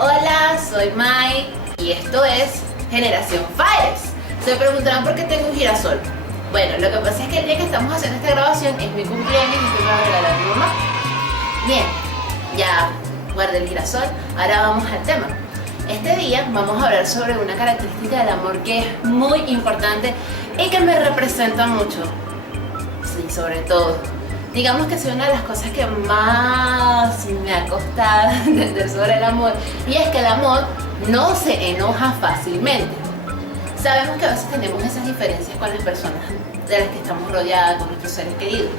Hola, soy Mai y esto es Generación Fires. Se preguntarán por qué tengo un girasol. Bueno, lo que pasa es que el día que estamos haciendo esta grabación es mi cumpleaños y estoy para regalar a mi mamá. Bien, ya guardé el girasol, ahora vamos al tema. Este día vamos a hablar sobre una característica del amor que es muy importante y que me representa mucho. Sí, sobre todo. Digamos que es una de las cosas que más me ha costado entender sobre el amor, y es que el amor no se enoja fácilmente. Sabemos que a veces tenemos esas diferencias con las personas de las que estamos rodeadas, con nuestros seres queridos,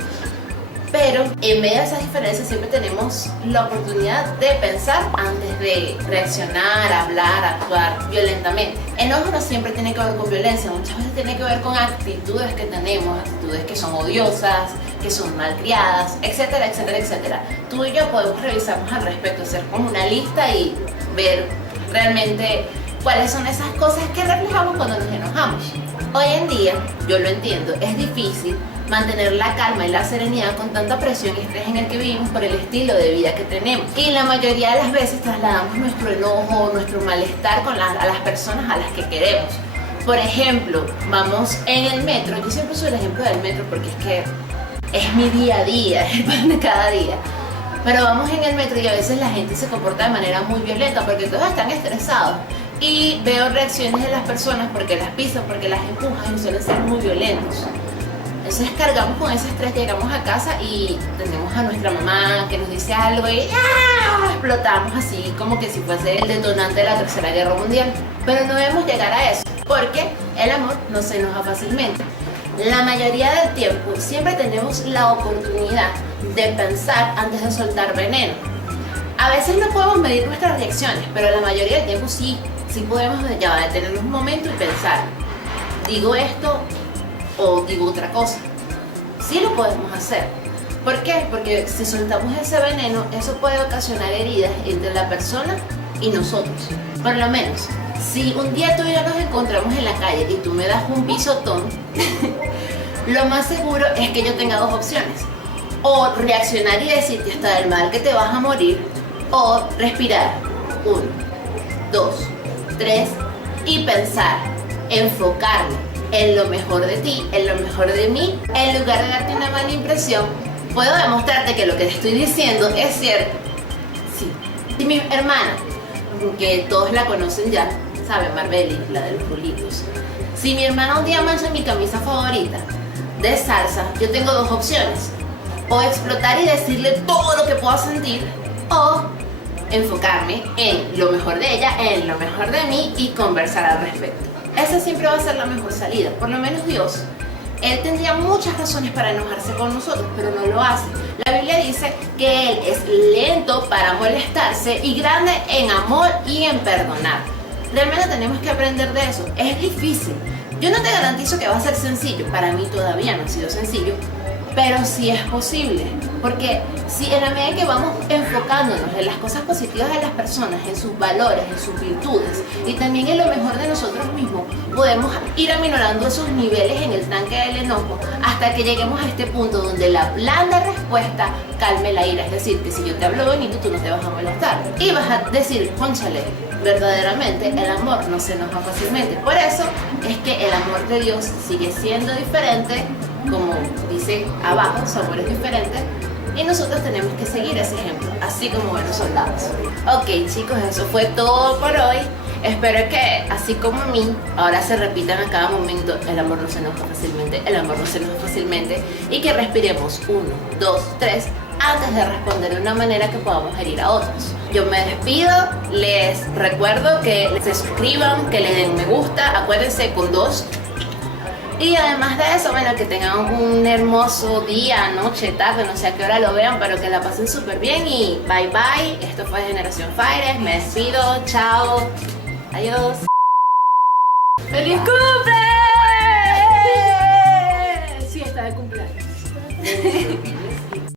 pero en medio de esas diferencias siempre tenemos la oportunidad de pensar antes de reaccionar, hablar, actuar violentamente. Enojo no siempre tiene que ver con violencia, muchas veces tiene que ver con actitudes que tenemos, actitudes que son odiosas, que son malcriadas, etcétera, etcétera, etcétera. Tú y yo podemos revisarnos al respecto, hacer como una lista y ver realmente cuáles son esas cosas que reflejamos cuando nos enojamos. Hoy en día, yo lo entiendo, es difícil mantener la calma y la serenidad con tanta presión y estrés en el que vivimos por el estilo de vida que tenemos. Y la mayoría de las veces trasladamos nuestro enojo, nuestro malestar a las personas a las que queremos. Por ejemplo, vamos en el metro, yo siempre uso el ejemplo del metro porque es que es mi día a día, es el pan de cada día. Pero vamos en el metro y a veces la gente se comporta de manera muy violenta porque todos están estresados. Y veo reacciones de las personas porque las pisan, porque las empujan y suelen ser muy violentos. Entonces cargamos con ese estrés, llegamos a casa y tenemos a nuestra mamá que nos dice algo y explotamos así como que si fuese el detonante de la Tercera Guerra Mundial. Pero no debemos llegar a eso, porque el amor no se enoja fácilmente. La mayoría del tiempo siempre tenemos la oportunidad de pensar antes de soltar veneno. A veces no podemos medir nuestras reacciones, pero la mayoría del tiempo sí podemos detenernos un momento y pensar, ¿digo esto o digo otra cosa? Sí lo podemos hacer. ¿Por qué? Porque si soltamos ese veneno, eso puede ocasionar heridas entre la persona y nosotros. Por lo menos, si un día tú y yo nos encontramos en la calle y tú me das un pisotón, lo más seguro es que yo tenga dos opciones: o reaccionar y decirte hasta del mal que te vas a morir, o respirar 1, 2, 3 y pensar, enfocarme en lo mejor de ti, en lo mejor de mí. En lugar de darte una mala impresión, puedo demostrarte que lo que te estoy diciendo es cierto. Sí. Si mi hermana, que todos la conocen ya, saben, Marbeli, la de los rulitos. Si mi hermana un día mancha mi camisa favorita de salsa, yo tengo dos opciones: o explotar y decirle todo lo que pueda sentir, o enfocarme en lo mejor de ella, en lo mejor de mí y conversar al respecto. Esa siempre va a ser la mejor salida. Por lo menos Dios, Él tendría muchas razones para enojarse con nosotros, pero no lo hace. La Biblia dice que Él es lento para molestarse y grande en amor y en perdonar. Realmente tenemos que aprender de eso. Es difícil. Yo no te garantizo que va a ser sencillo. Para mí todavía no ha sido sencillo, pero sí es posible. Porque si en la medida que vamos enfocándonos en las cosas positivas de las personas, en sus valores, en sus virtudes y también en lo mejor de nosotros mismos, podemos ir aminorando esos niveles en el tanque del enojo hasta que lleguemos a este punto donde la blanda respuesta calme la ira. Es decir, que si yo te hablo bonito, tú no te vas a molestar y vas a decir, cónchale, verdaderamente el amor no se enoja fácilmente. Por eso es que el amor de Dios sigue siendo diferente, como dice abajo, su amor es diferente, y nosotros tenemos que seguir ese ejemplo, así como buenos soldados. Ok chicos, eso fue todo por hoy. Espero que, así como a mí, ahora se repitan a cada momento: el amor no se enoja fácilmente, el amor no se enoja fácilmente, y que respiremos 1, 2, 3 antes de responder de una manera que podamos herir a otros. Yo me despido, les recuerdo que se suscriban, que le den me gusta, acuérdense con 2. Y además de eso, bueno, que tengan un hermoso día, noche, tarde, no sé a qué hora lo vean, pero que la pasen súper bien y bye bye. Esto fue Generación Fires, me despido, chao, adiós. ¡Feliz cumple! Sí, está de cumpleaños.